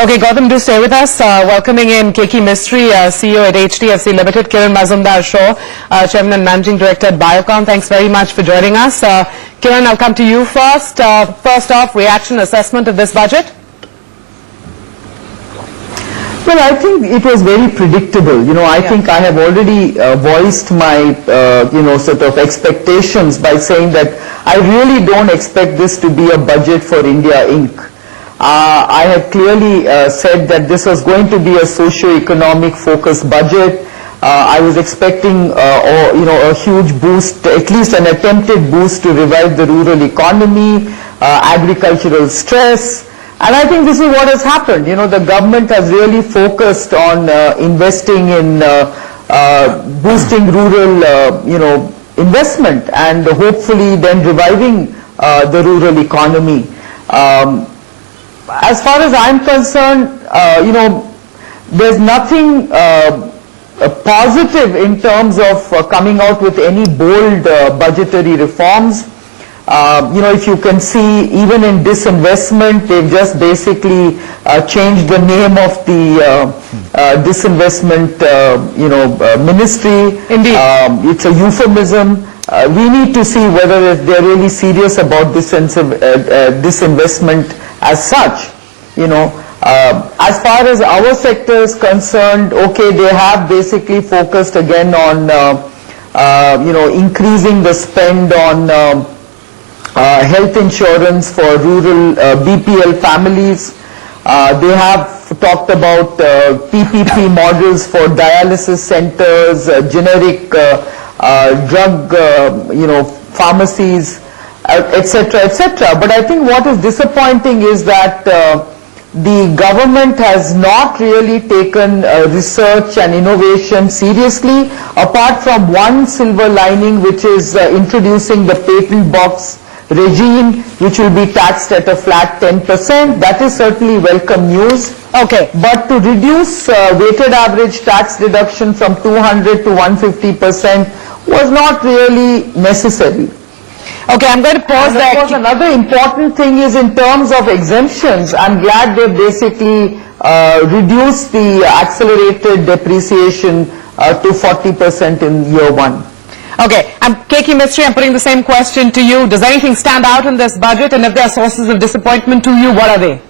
Okay, Gautam, do stay with us. Welcoming in Keki Mistry, CEO at HDFC Limited, Kiran Mazumdar-Shaw, Chairman and Managing Director at Biocon. Thanks very much for joining us. Kiran, I'll come to you first. First off, reaction assessment of this budget? Well, I think it was very predictable. I think I have already voiced my, sort of expectations by saying that I really don't expect this to be a budget for India Inc. I had clearly said that this was going to be a socio-economic focused budget. I was expecting, a huge boost, at least an attempted boost to revive the rural economy, agricultural stress. And I think this is what has happened. The government has really focused on investing in boosting rural, investment and hopefully then reviving the rural economy. As far as I'm concerned, there's nothing positive in terms of coming out with any bold budgetary reforms. If you can see, even in disinvestment, they've just basically changed the name of the disinvestment, ministry. Indeed. It's a euphemism. We need to see whether they're really serious about disinvestment as such. As far as our sector is concerned, okay, they have basically focused again on, increasing the spend on health insurance for rural BPL families. They have talked about PPP models for dialysis centers, generic drug, pharmacies, etc., etc. But I think what is disappointing is that the government has not really taken research and innovation seriously, apart from one silver lining, which is introducing the patent box regime, which will be taxed at a flat 10%. That is certainly welcome news. Okay. But to reduce weighted average tax deduction from 200 to 150% was not really necessary. Okay, I'm going to pause there. Of course, another important thing is in terms of exemptions. I'm glad they basically reduced the accelerated depreciation to 40% in year one. Okay, Keki Mistry, I'm putting the same question to you. Does anything stand out in this budget? And if there are sources of disappointment to you, what are they?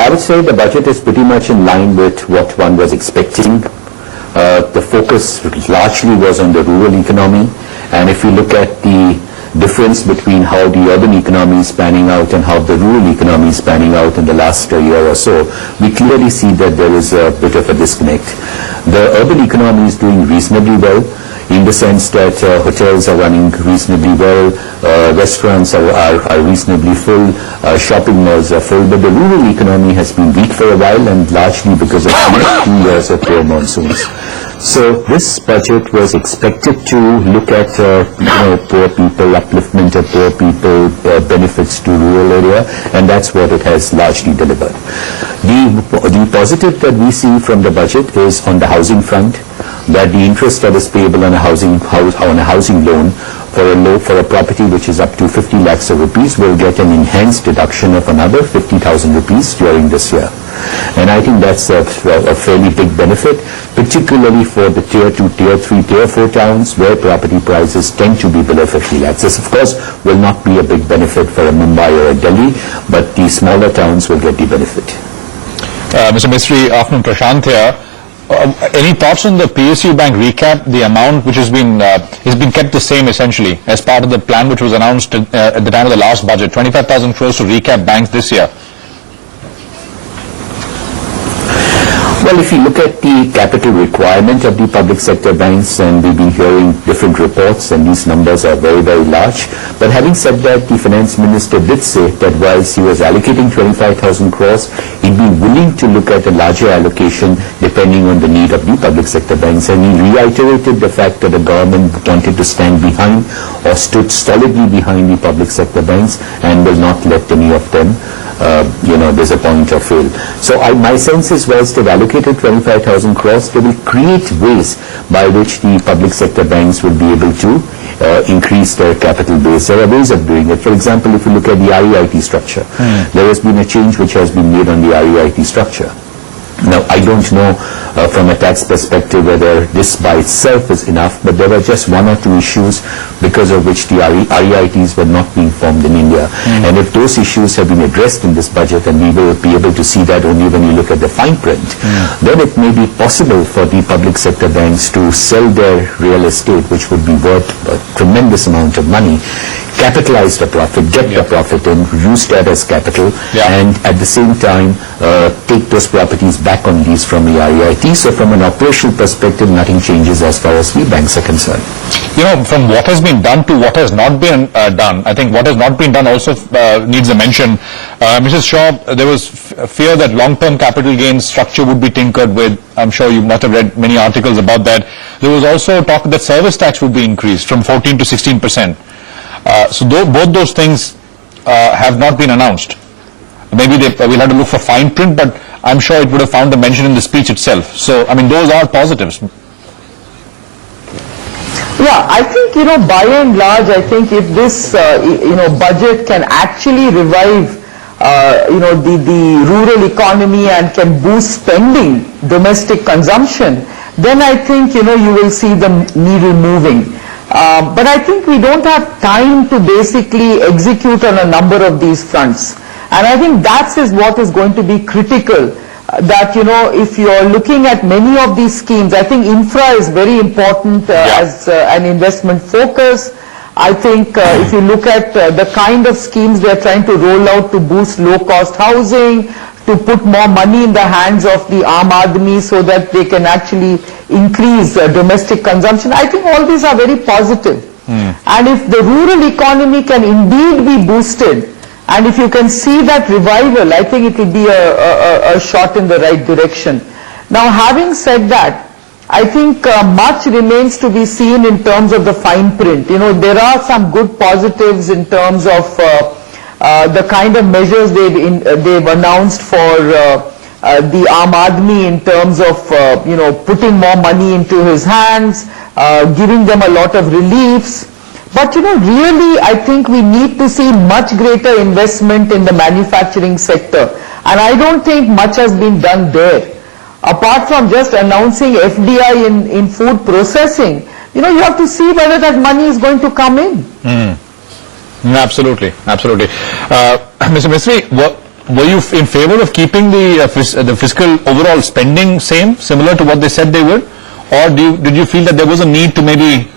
I would say the budget is pretty much in line with what one was expecting. The focus largely was on the rural economy, and if you look at the difference between how the urban economy is panning out and how the rural economy is panning out in the last year or so, we clearly see that there is a bit of a disconnect. The urban economy is doing reasonably well, in the sense that hotels are running reasonably well, restaurants are reasonably full, shopping malls are full, but the rural economy has been weak for a while, and largely because of 2 years of poor monsoons. So this budget was expected to look at poor people, upliftment of poor people, benefits to rural area, and that's what it has largely delivered. The positive that we see from the budget is on the housing front, that the interest that is payable on a housing loan for a property which is up to 50 lakhs of rupees will get an enhanced deduction of another 50,000 rupees during this year. And I think that's a fairly big benefit, particularly for the tier 2, tier 3, tier 4 towns where property prices tend to be below 50 lakhs. This, of course, will not be a big benefit for a Mumbai or a Delhi, but the smaller towns will get the benefit. Mr. Mistry, afternoon, Prashant here. Any thoughts on the PSU Bank recap, the amount which has been kept the same essentially as part of the plan which was announced at the time of the last budget, 25,000 crores to recap banks this year? Well, if you look at the capital requirement of the public sector banks, and we've been hearing different reports, and these numbers are very, very large. But having said that, the finance minister did say that whilst he was allocating 25,000 crores, he'd be willing to look at a larger allocation depending on the need of the public sector banks. And he reiterated the fact that the government wanted to stand behind or stood solidly behind the public sector banks and will not let any of them disappoint or fail. So my sense is, whilst they've allocated 25,000 crores, they will create ways by which the public sector banks will be able to increase their capital base. There are ways of doing it. For example, if you look at the REIT structure, there has been a change which has been made on the REIT structure. Now, I don't know from a tax perspective whether this by itself is enough, but there were just one or two issues because of which the REITs were not being formed in India. And if those issues have been addressed in this budget, and we will be able to see that only when you look at the fine print, then it may be possible for the public sector banks to sell their real estate, which would be worth a tremendous amount of money, capitalize the profit, get the profit in, use that as capital, and at the same time take those properties back on lease from the REIT. So from an operational perspective, nothing changes as far as the banks are concerned. You know, from what has been done to what has not been done, I think what has not been done also needs a mention. Mrs. Shaw, there was fear that long-term capital gains structure would be tinkered with. I'm sure you must have read many articles about that. There was also talk that service tax would be increased from 14 to 16%. So both those things have not been announced. Maybe we'll have to look for fine print, but I'm sure it would have found a mention in the speech itself. So, I mean, those are positives. Yeah, I think, by and large, I think if this, budget can actually revive, the rural economy and can boost spending, domestic consumption, then I think, you will see the needle moving. But I think we don't have time to basically execute on a number of these fronts. And I think that is what is going to be critical, that, if you're looking at many of these schemes, I think infra is very important as an investment focus. I think if you look at the kind of schemes they're trying to roll out to boost low-cost housing, to put more money in the hands of the Aam Aadmi so that they can actually increase domestic consumption, I think all these are very positive. And if the rural economy can indeed be boosted, and if you can see that revival, I think it will be a shot in the right direction. Now, having said that, I think much remains to be seen in terms of the fine print. There are some good positives in terms of the kind of measures they've announced for the Aam Aadmi in terms of, putting more money into his hands, giving them a lot of reliefs. But, really, I think we need to see much greater investment in the manufacturing sector. And I don't think much has been done there. Apart from just announcing FDI in food processing, you have to see whether that money is going to come in. Absolutely, absolutely. Mr. Mistry, were you in favor of keeping the fiscal overall spending similar to what they said they would? Or did you feel that there was a need to maybe,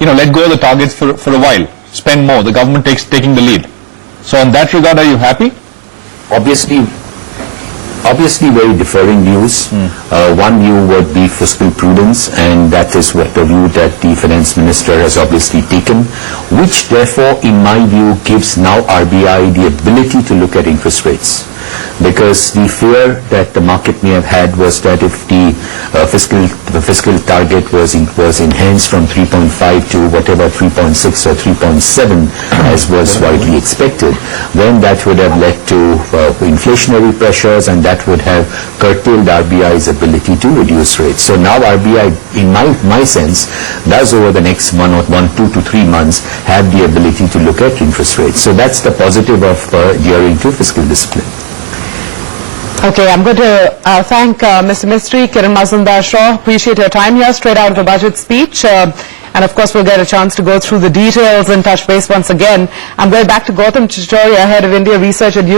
let go of the targets for a while, spend more, the government taking the lead? So in that regard, are you happy? Obviously very differing views. One view would be fiscal prudence, and that is what the view that the finance minister has obviously taken, which therefore in my view gives now RBI the ability to look at interest rates. Because the fear that the market may have had was that if the fiscal target was enhanced from 3.5 to whatever 3.6 or 3.7 as was widely expected, then that would have led to inflationary pressures, and that would have curtailed RBI's ability to reduce rates. So now RBI, in my sense, does over the next 2 to 3 months have the ability to look at interest rates. So that's the positive of adhering to fiscal discipline. Okay, I'm going to thank Mr. Mistry, Kiran Mazumdar-Shaw. Appreciate your time here, straight out of the budget speech. And of course, we'll get a chance to go through the details and touch base once again. I'm going back to Gautam Chichoria, Head of India Research at